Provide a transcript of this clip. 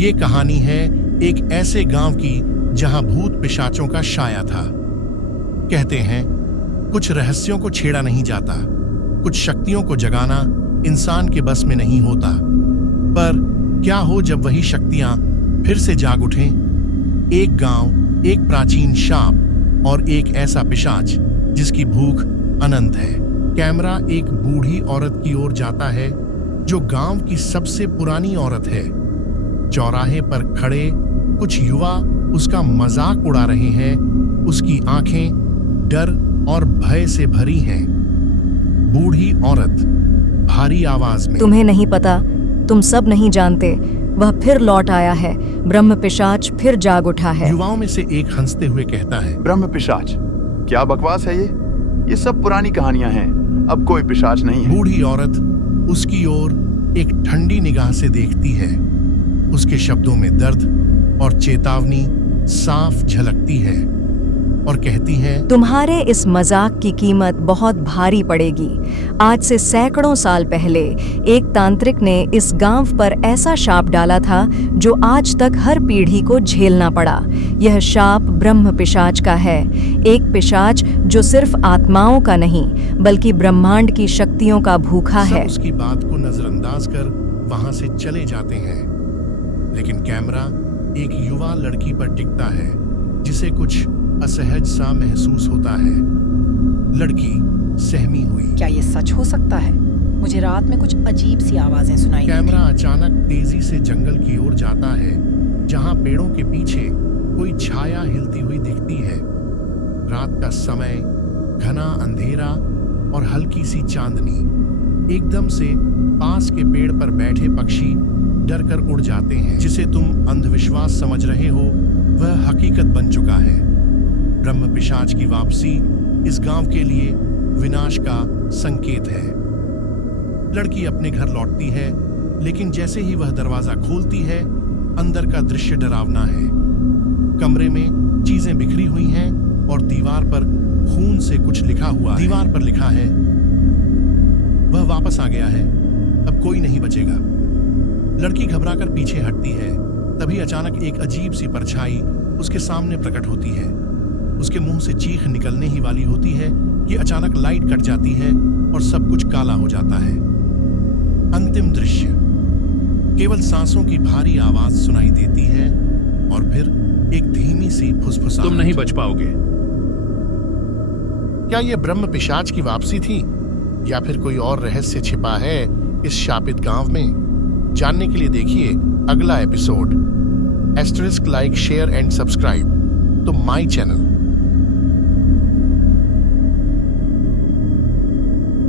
ये कहानी है एक ऐसे गांव की जहां भूत पिशाचों का शाया था। कहते हैं कुछ रहस्यों को छेड़ा नहीं जाता, कुछ शक्तियों को जगाना इंसान के बस में नहीं होता। पर क्या हो जब वही शक्तियां फिर से जाग उठें? एक गांव, एक प्राचीन शाप और एक ऐसा पिशाच जिसकी भूख अनंत है। कैमरा एक बूढ़ी औरत की ओर जाता है जो गांव की सबसे पुरानी औरत है। चौराहे पर खड़े कुछ युवा उसका मजाक उड़ा रहे हैं। उसकी आंखें डर और भय से भरी हैं। बूढ़ी औरत भारी आवाज में, तुम्हें नहीं पता, तुम सब नहीं जानते, वह फिर लौट आया है। ब्रह्म पिशाच फिर जाग उठा है। युवाओं में से एक हंसते हुए कहता है, ब्रह्म पिशाच? क्या बकवास है ये सब पुरानी कहानियां हैं। अब कोई पिशाच नहीं है। बूढ़ी औरत उसकी ओर एक ठंडी निगाह से देखती है। उसके शब्दों में दर्द और चेतावनी साफ झलकती है और कहती है, तुम्हारे इस मजाक की कीमत बहुत भारी पड़ेगी। आज से सैकड़ों साल पहले एक तांत्रिक ने इस गांव पर ऐसा शाप डाला था जो आज तक हर पीढ़ी को झेलना पड़ा। यह शाप ब्रह्म पिशाच का है, एक पिशाच जो सिर्फ आत्माओं का नहीं बल्कि ब्रह्मांड की शक्तियों का भूखा है। उसकी बात को नजरअंदाज कर वहां से चले जाते हैं, लेकिन कैमरा एक युवा लड़की पर टिकता है जिसे कुछ असहज सा महसूस होता है। लड़की सहमी हुई। क्या ये सच हो सकता है? मुझे रात में कुछ अजीब सी आवाजें सुनाई देती। कैमरा अचानक तेजी से जंगल की ओर जाता है जहां पेड़ों के पीछे कोई छाया हिलती हुई दिखती है। रात का समय, घना अंधेरा और हल्की सी चांदनी। एकदम से पास के पेड़ पर बैठे पक्षी डर कर उड़ जाते हैं। जिसे तुम अंधविश्वास समझ रहे हो वह हकीकत बन चुका है। ब्रह्म पिशाच की वापसी इस गांव के लिए विनाश का संकेत है। लड़की अपने घर लौटती है, लेकिन जैसे ही वह दरवाजा खोलती है अंदर का दृश्य डरावना है। कमरे में चीजें बिखरी हुई हैं और दीवार पर खून से कुछ लिखा हुआ है। दीवार पर लिखा है, वह वापस आ गया है, अब कोई नहीं बचेगा। लड़की घबराकर पीछे हटती है। तभी अचानक एक अजीब सी परछाई उसके सामने प्रकट होती है। उसके मुंह से चीख निकलने ही वाली होती है कि अचानक लाइट कट जाती है और सब कुछ काला हो जाता है। अंतिम दृश्य, केवल सांसों की भारी आवाज सुनाई देती है और फिर एक धीमी सी फुसफुसाहट। तुम नहीं बच पाओगे। क्या यह ब्रह्म पिशाच की वापसी थी या फिर कोई और रहस्य छिपा है इस शापित गांव में? जानने के लिए देखिए अगला episode. *, Like, share and subscribe to my channel.